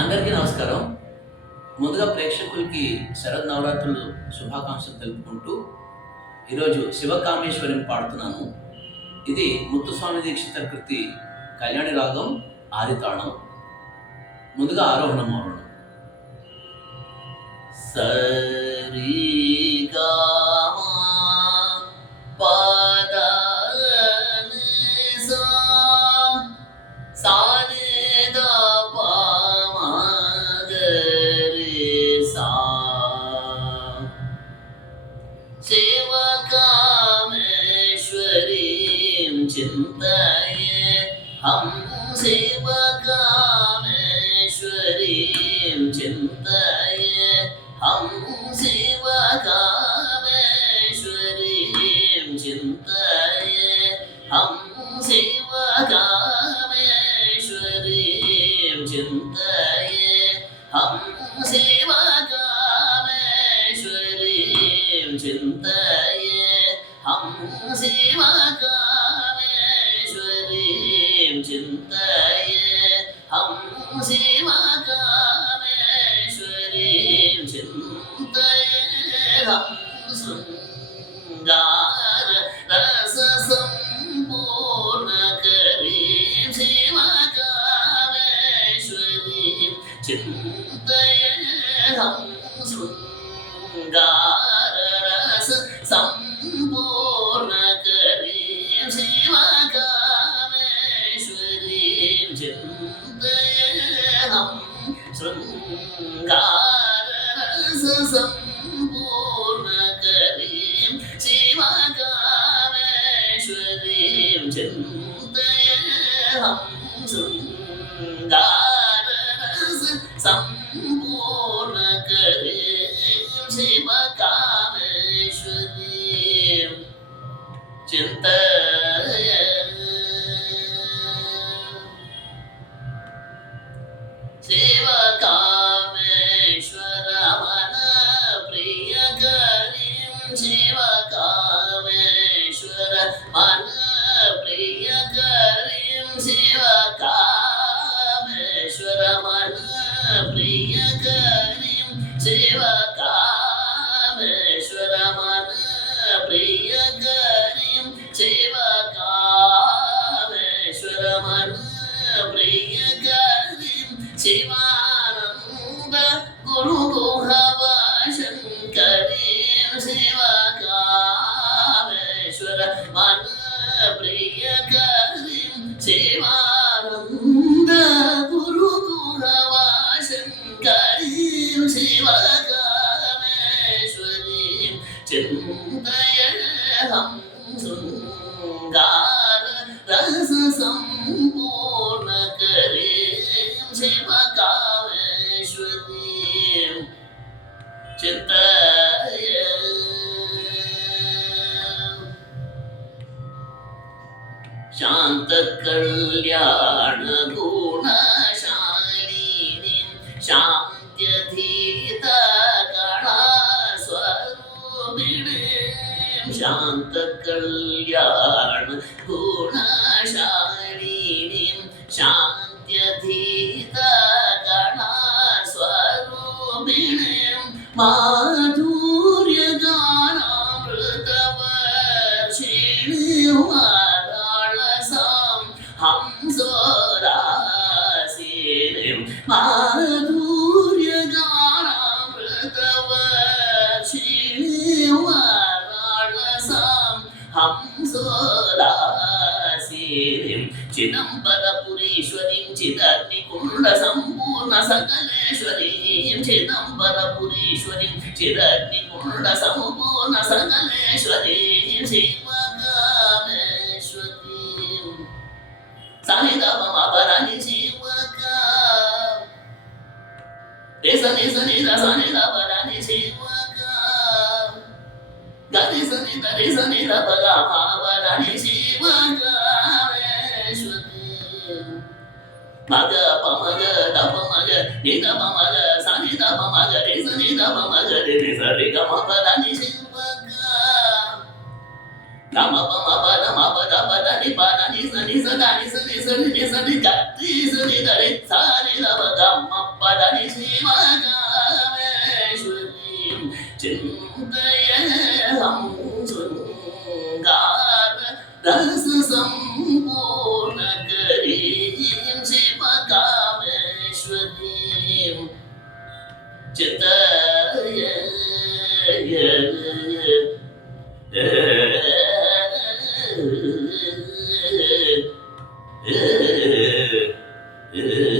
అందరికీ నమస్కారం. ముందుగా ప్రేక్షకులకి శరద్ నవరాత్రులు శుభాకాంక్షలు తెలుపుకుంటూ ఈరోజు శివకామేశ్వరిని పాడుతున్నాను. ఇది ముత్తుస్వామి దీక్షితర్ కృతి కళ్యాణి రాగం ఆదితాళం. ముందుగా ఆరోహణం మౌనం. సరి గా మా పద ని సా సా ని ద ప మ గ రి సా. शिवकामेश्वरीं चिन्तये हम शिवकामेश्वरीं चिन्तये हम शिवकामेश्वरीं चिन्तये हम शिवकामेश्वरीं चिन्तये हम शिवकामेश्वरीं चिन्तये हम शिवकामेश्वरीं चिन्तये हम शिवकामेश्वरीं चिन्तये हम शृङ्गार रस सम्पूर्णकरीं शिवकामेश्वरीं चिन्तये हम शृङ्गार रस सम्पूर्णकरीं शिवकामेश्वरीं चिन्तये हम शृङ्गार रस सम्पूर्णकरीं शिवकामेश्वरीं चिन्तये हम शृङ्गार रस सम्पूर्णकरीं शिवकामेश्वरीं चिन्तये. शिवकामेश्वर मन प्रियकरीं शिवकामेश्वर मन प्रियकरीं शिवकामेश्वर मन प्रियकरीं शिवकामेश्वर मन प्रियकरीं शिवकामेश्वर मन प्रियकरीं शिवानन्द गुरुगुहवशङ्करीं शिवकामेश्वर मन प्रियकरीं शिवानन्द गुरुगुहवशङ्करीं शिवकामेश्वरीं चिन्तये हम शृङ्गार रस सम्पूर्णकरीं शिवकामेश्वरीं चिन्तये. शान्तकल्याण गुणशालिनीं शान्त्यधीत कलास्वरूपिणीं शान्तकल्याण गुणशालिनीं शान्त्यधीत कलास्वरूपिणीं माधुर्यगानामृतवर्षिणीं वाराणसां हंसोदासिनीं माधुर्यगानामृतवर्षिणीं वाराणसां हंसोदासिनीं चिदम्बरपुरीश्वरीं चिदग्निकुण्डसम्पूर्णसकलेश्वरीं चिदम्बरपुरीश्वरीं चिदग्निकुण्डसम्पूर्णसकलेश्वरीं शिवकामेश्वरीं सानिधपमपरानि शिवका रेसनिधपरानि शिवका गनिसनिधपरानि शिवकामेश्वरीं मग पमग दपमग निधपमग सानिधपमग रेसनिधपमग रेसरिगमपरानि शिवका गम पम पद म पद पद नि पद नि स नि स द नि स नि स नि स नि ग रि स नि द रे सा नि द प ग म प పదని శివకామేశ్వరీం చింతయేహం శృంగార రస సంపూర్ణకరీం శివకామేశ్వరీం చింతయే Yeah.